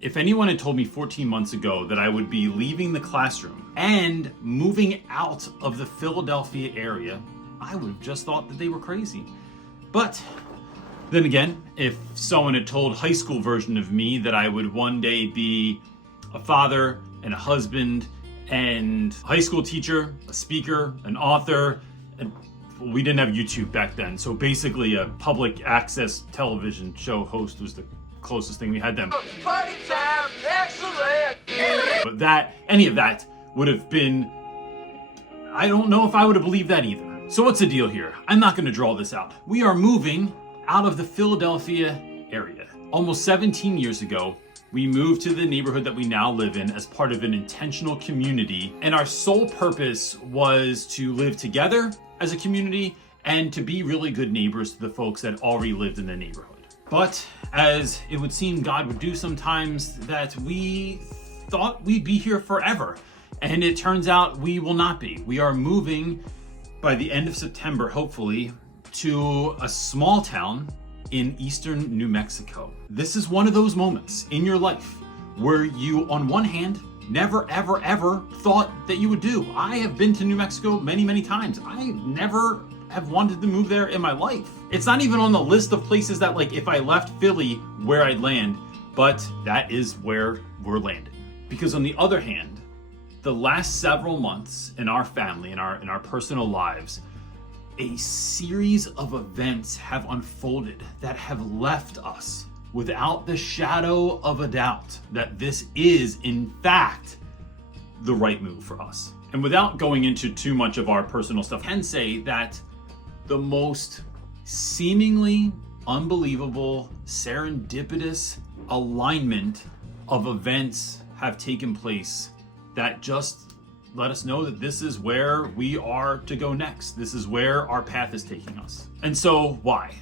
If anyone had told me 14 months ago that I would be leaving the classroom and moving out of the Philadelphia area, I would have just thought that they were crazy. But then again, if someone had told high school version of me that I would one day be a father and a husband and a high school teacher, a speaker, an author, and we didn't have YouTube back then, so basically a public access television show host was the closest thing we had then. Party time, excellent! But any of that would have been, I don't know if I would have believed that either. So what's the deal here? I'm not gonna draw this out. We are moving out of the Philadelphia area. Almost 17 years ago, we moved to the neighborhood that we now live in as part of an intentional community, and our sole purpose was to live together as a community and to be really good neighbors to the folks that already lived in the neighborhood. But as it would seem God would do sometimes, that we thought we'd be here forever, and it turns out we will not be. We are moving by the end of September, hopefully, to a small town in eastern New Mexico. This is one of those moments in your life where you, on one hand, never, ever, ever thought that you would do. I have been to New Mexico many, many times. I never have wanted to move there in my life. It's not even on the list of places that, like, if I left Philly, where I'd land, but that is where we're landing. Because on the other hand, the last several months in our family, in our personal lives, a series of events have unfolded that have left us without the shadow of a doubt that this is, in fact, the right move for us. And without going into too much of our personal stuff, I can say that the most seemingly unbelievable, serendipitous alignment of events have taken place that just let us know that this is where we are to go next. This is where our path is taking us. And so why?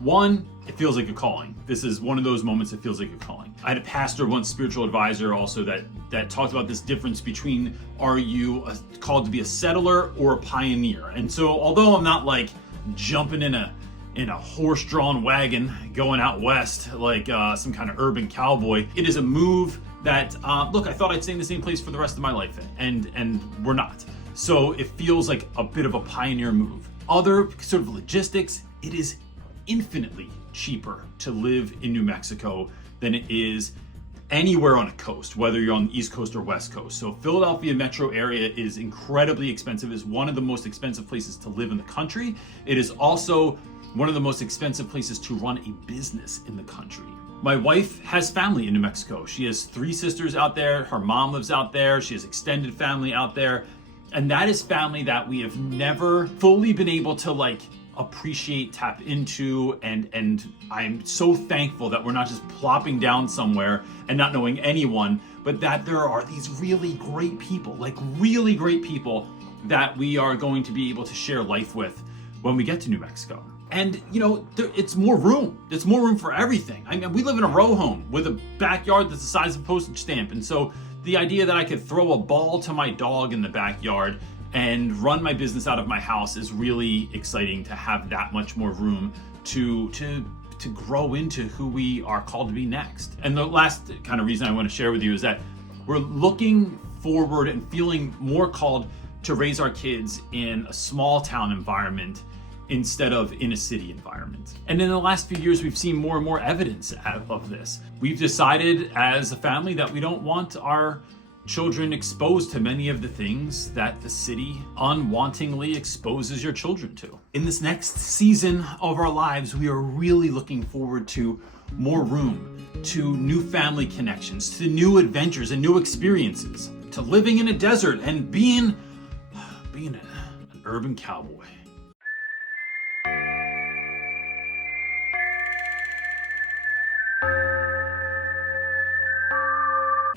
One, it feels like a calling. This is one of those moments that feels like a calling. I had a pastor once, spiritual advisor also, that talked about this difference between, are you called to be a settler or a pioneer? And so although I'm not like jumping in a horse-drawn wagon going out west like some kind of urban cowboy, it is a move that, look, I thought I'd stay in the same place for the rest of my life, and we're not. So it feels like a bit of a pioneer move. Other sort of logistics, it is infinitely cheaper to live in New Mexico than it is anywhere on a coast, whether you're on the East Coast or West Coast. So Philadelphia metro area is incredibly expensive. It's one of the most expensive places to live in the country. It is also one of the most expensive places to run a business in the country. My wife has family in New Mexico. She has 3 sisters out there. Her mom lives out there. She has extended family out there. And that is family that we have never fully been able to like appreciate, tap into, and I'm so thankful that we're not just plopping down somewhere and not knowing anyone, but that there are these really great people, like really great people that we are going to be able to share life with when we get to New Mexico. And you know, it's more room. There's more room for everything. I mean, we live in a row home with a backyard that's the size of a postage stamp, and so the idea that I could throw a ball to my dog in the backyard and run my business out of my house is really exciting, to have that much more room to grow into who we are called to be next. And the last kind of reason I want to share with you is that we're looking forward and feeling more called to raise our kids in a small town environment instead of in a city environment. And in the last few years, we've seen more and more evidence of this. We've decided as a family that we don't want our children exposed to many of the things that the city unwantingly exposes your children to. In this next season of our lives, we are really looking forward to more room, to new family connections, to new adventures and new experiences, to living in a desert and being an urban cowboy.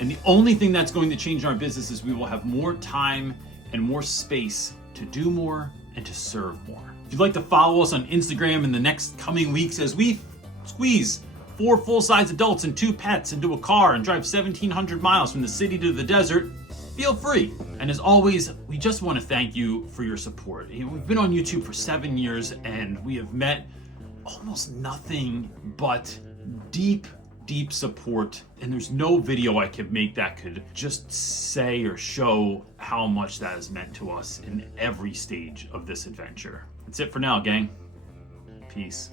And the only thing that's going to change in our business is we will have more time and more space to do more and to serve more. If you'd like to follow us on Instagram in the next coming weeks as we squeeze 4 full-size adults and 2 pets into a car and drive 1,700 miles from the city to the desert, feel free. And as always, we just want to thank you for your support. You know, we've been on YouTube for 7 years and we have met almost nothing but deep deep support, and there's no video I could make that could just say or show how much that has meant to us in every stage of this adventure. That's it for now, gang. Peace.